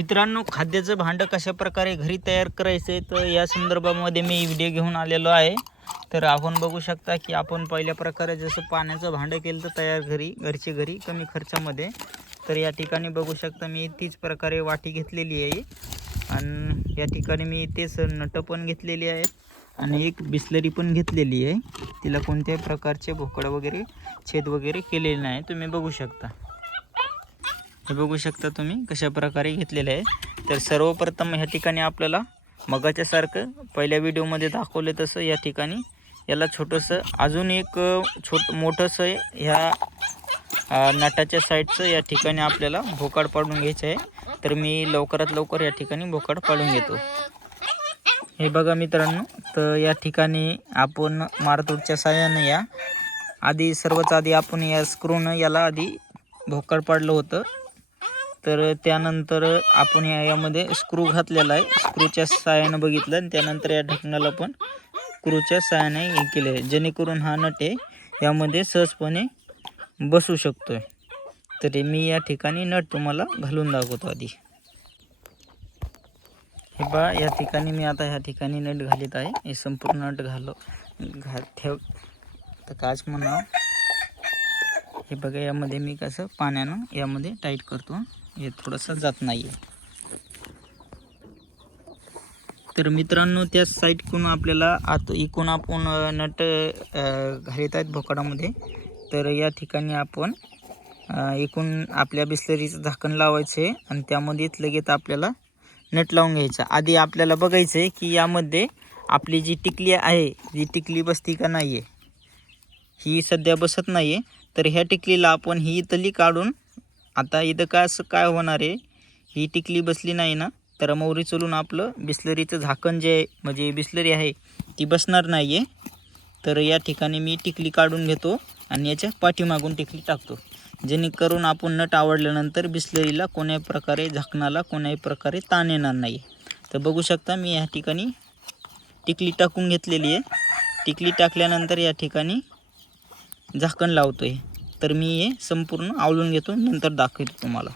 मित्रांनो, खाद्याचं भांडं कशा प्रकारे घरी तयार करायचं आहे तर या संदर्भामध्ये मी व्हिडिओ घेऊन आलेलो आहे। तर आपण बघू शकता की आपण पहिल्या प्रकारे जसं पाण्याचं भांडं केलं तर तयार घरी कमी खर्चामध्ये। तर या ठिकाणी बघू शकता मी तीच प्रकारे वाटी घेतलेली आहे आणि या ठिकाणी मी तेच नट पण घेतलेली आहे आणि एक बिस्लरी पण घेतलेली आहे। तिला कोणत्याही प्रकारचे भोकड वगैरे छेद वगैरे केलेले नाही, तुम्ही बघू शकता। हे बघू शकता तुम्ही कशा प्रकारे घेतलेले आहे। तर सर्वप्रथम ह्या ठिकाणी आपल्याला मगाच्या सारखं पहिल्या व्हिडिओमध्ये दाखवले तसं या ठिकाणी याला छोटंसं अजून एक मोठंसं ह्या नटाच्या साईडचं या ठिकाणी आपल्याला भोकाड पाडून घ्यायचं आहे। तर मी लवकरात लवकर या ठिकाणी भोकाड पाडून घेतो। हे बघा मित्रांनो, तर या ठिकाणी आपण मारतूरच्या साहाय्याने सर्वात आधी आपण या स्क्रूनं याला आधी भोकाड पाडलं होतं। तर त्यानंतर आपण यामध्ये स्क्रू घातलेला आहे, स्क्रूच्या साहाय्याने बघितलं आणि त्यानंतर या ढकणाला पण स्क्रूच्या साहाय्याने हे केले आहे, जेणेकरून हा नट आहे यामध्ये सहजपणे बसू शकतोय। तर मी या ठिकाणी नट तुम्हाला घालून दाखवतो आधी। हे बघा, या ठिकाणी मी आता ह्या ठिकाणी नट घालीत आहे। हे संपूर्ण नट ठेव तर काच म्हणावं। हे बघा, यामध्ये मी कसं पाण्यानं यामध्ये टाईट करतो, हे थोडंसं जात नाही आहे। तर मित्रांनो, त्या साईडकडून आपल्याला इकडून आपण नट घालीत आहेत भोकाडामध्ये। तर या ठिकाणी आपण इकडून आपल्या बिस्लरीचं झाकण लावायचं आहे आणि त्यामध्येच लगेच आपल्याला नट लावून घ्यायचा। आधी आपल्याला बघायचं आहे की यामध्ये आपली जी टिकली आहे, जी टिकली बसती का नाही आहे, ही सध्या बसत नाही आहे। तर ह्या टिकलीला आपण ही इथली काढून, आता इथं काय होणार आहे, ही टिकली बसली नाही ना, तर मोहरी चलून आपलं बिस्लरीचं झाकण जे आहे, म्हणजे बिस्लरी आहे ती बसणार नाही आहे। तर या ठिकाणी मी टिकली काढून घेतो आणि याच्या पाठीमागून टिकली टाकतो, जेणेकरून आपण नट आवडल्यानंतर बिस्लरीला कोण्याही प्रकारे, झाकणाला कोण्याही प्रकारे ताण येणार नाही। तर बघू शकता मी या ठिकाणी टिकली टाकून घेतलेली आहे। टिकली टाकल्यानंतर या ठिकाणी झाकण लावतो आहे। तर मी हे संपूर्ण आवळून घेतो, नंतर दाखवतो तुम्हाला।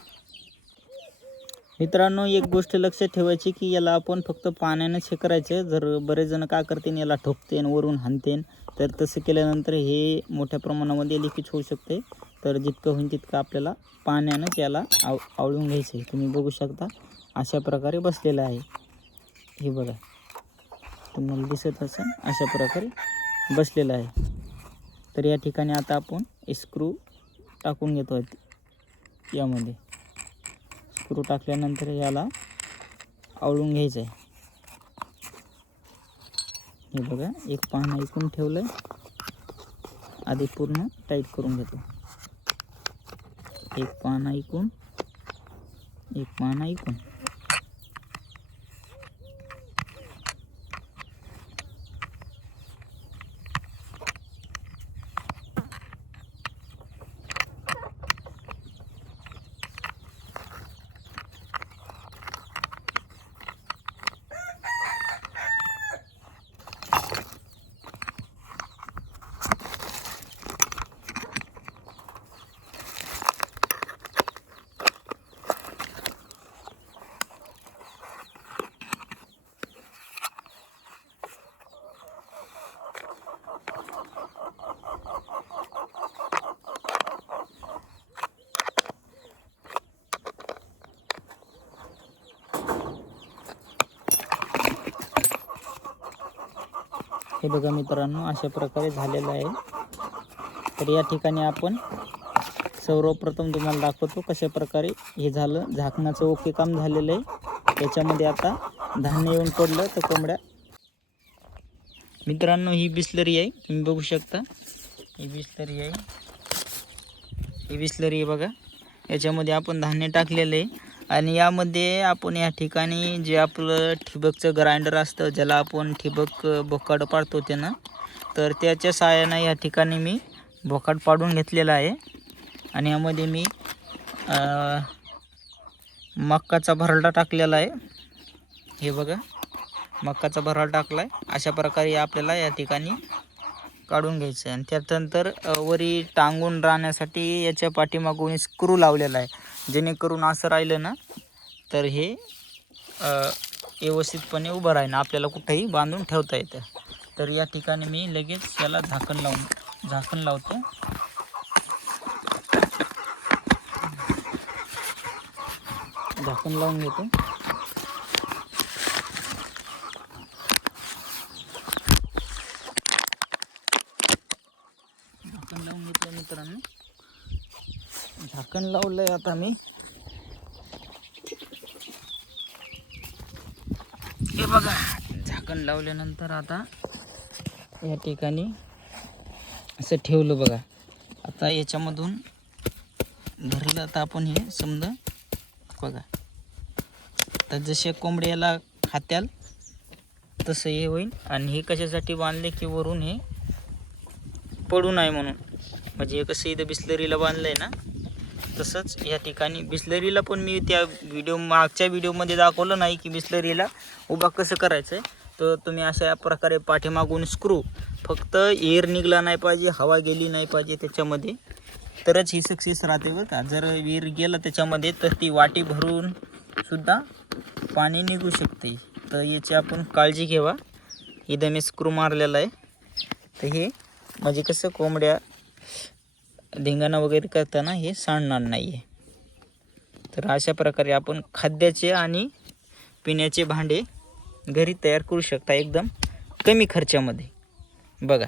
मित्रांनो, एक गोष्ट लक्षात ठेवायची की याला आपण फक्त पाण्यानेच हे करायचं। जर बरेच जण काय करते, याला ठोकतेन वरून हाणतेन, तर तसं केल्यानंतर हे मोठ्या प्रमाणामध्ये लिकेज होऊ शकते। तर जितकं होईल तितकं आपल्याला पाण्यानंच याला आवळून घ्यायचं आहे। तुम्ही बघू शकता अशा प्रकारे बसलेलं आहे। हे बघा, तुम्हाला दिसत असेल अशा प्रकारे बसलेलं आहे। तर या ठिकाणी आता आपण स्क्रू टाकून घेतो यामध्ये। स्क्रू टाकल्यानंतर याला आवळून घ्यायचं आहे। हे बघा, एक पान ऐकून ठेवलं आहे, आधी पूर्ण टाईट करून घेतो। एक पान ऐकून, एक पान ऐकून। हे बघा मित्रांनो, अशा प्रकारे झालेलं आहे। तर या ठिकाणी आपण सर्वप्रथम तुम्हाला दाखवतो कशा प्रकारे हे झालं। झाकणाचं ओके काम झालेलं आहे। त्याच्यामध्ये आता धान्य येऊन पडलं तर कोंबड्या। मित्रांनो, ही बिस्लरी आहे, तुम्ही बघू शकता, ही बिस्लरी आहे। ही बिस्लरी आहे बघा, याच्यामध्ये आपण धान्य टाकलेलं आहे आणि यामध्ये आपण या ठिकाणी जे आपलं ठिबकचं ग्राइंडर असतं, ज्याला आपण ठिबक भोकाड पाडतो त्यानं, तर त्याच्या सहाय्याने या ठिकाणी मी भोकाड पाडून घेतलेला आहे। आणि यामध्ये मी मक्काचा भरडा टाकलेला आहे। हे बघा, मक्काचा भरडा टाकला आहे। अशा प्रकारे आपल्याला या ठिकाणी काढून घ्यायचं आहे। आणि त्यानंतर वरी टांगून राहण्यासाठी याच्या पाठीमागून स्क्रू लावलेला आहे, जेणेकरून असं राहिलं ना तर हे व्यवस्थितपणे उभं राहीन, आपल्याला कुठेही बांधून ठेवता येतं. तर या ठिकाणी मी लगेच याला झाकण लावतो. झाकण लावून घेतो. झाकण लावून घेतलं मित्रांनो. झाकण लावलंय आता मी. हे बघा, झाकण लावल्यानंतर आता या ठिकाणी असं ठेवलं बघा. आता याच्यामधून धरलं आता आपण हे समजा बघा. तर जसे कोंबड्याला खात्याल तसं हे होईल. आणि हे कशासाठी बांधले की वरून हे पडू नये म्हणून. म्हणजे हे कसं इथं बिस्लरीला बांधलं आहे ना, तसंच या ठिकाणी बिस्लरीला पण मी त्या मागच्या व्हिडिओमध्ये दाखवलं नाही की बिस्लरीला उभा कसं करायचं आहे. तर तुम्ही अशा प्रकारे पाठीमागून स्क्रू, फक्त एअर निघला नाही पाहिजे, हवा गेली नाही पाहिजे त्याच्यामध्ये, तरच ही सक्सेस राहते बरं का. जर एअर गेलं त्याच्यामध्ये तर ती वाटी भरून सुद्धा पाणी निघू शकते. तर याची आपण काळजी घ्यावा. इथं मी स्क्रू मारलेला आहे. तर हे म्हणजे कसं कोंबड्या धिंगाणा वगैरे करताना हे सांडणार नाही आहे. तर अशा प्रकारे आपण खाद्याचे आणि पिण्याचे भांडे घरी तयार करू शकता एकदम कमी खर्चामध्ये. बघा,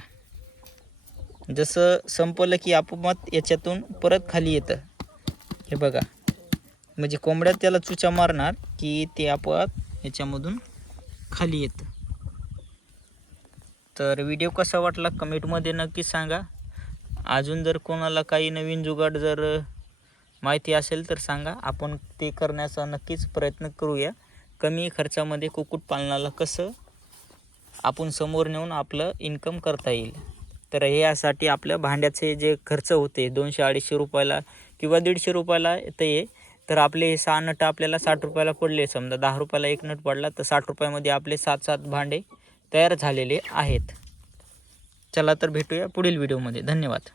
जसं संपलं की आपोआप याच्यातून परत खाली येतं. हे बघा, म्हणजे कोंबड्या त्याला चुचा मारणार की ते आपोआप याच्यामधून खाली येतं. तर व्हिडिओ कसा वाटला कमेंटमध्ये नक्की सांगा. अजून जर कोणाला काही नवीन जुगाड जर माहिती असेल तर सांगा, आपण ते करण्याचा नक्कीच प्रयत्न करूया. कमी खर्चामध्ये कुक्कुटपालनाला कसं आपण समोर नेऊन आपलं इन्कम करता येईल. तर हे यासाठी आपल्या भांड्याचे जे खर्च होते 200-250 रुपयाला किंवा 150 रुपयाला येतं हे. तर आपले 6 नट आपल्याला 60 रुपयाला पडले. समजा 10 रुपयाला एक नट पडला तर 60 रुपयामध्ये आपले 7 भांडे तयार झालेले आहेत. चला तर भेटूया पुढील व्हिडिओमध्ये. धन्यवाद.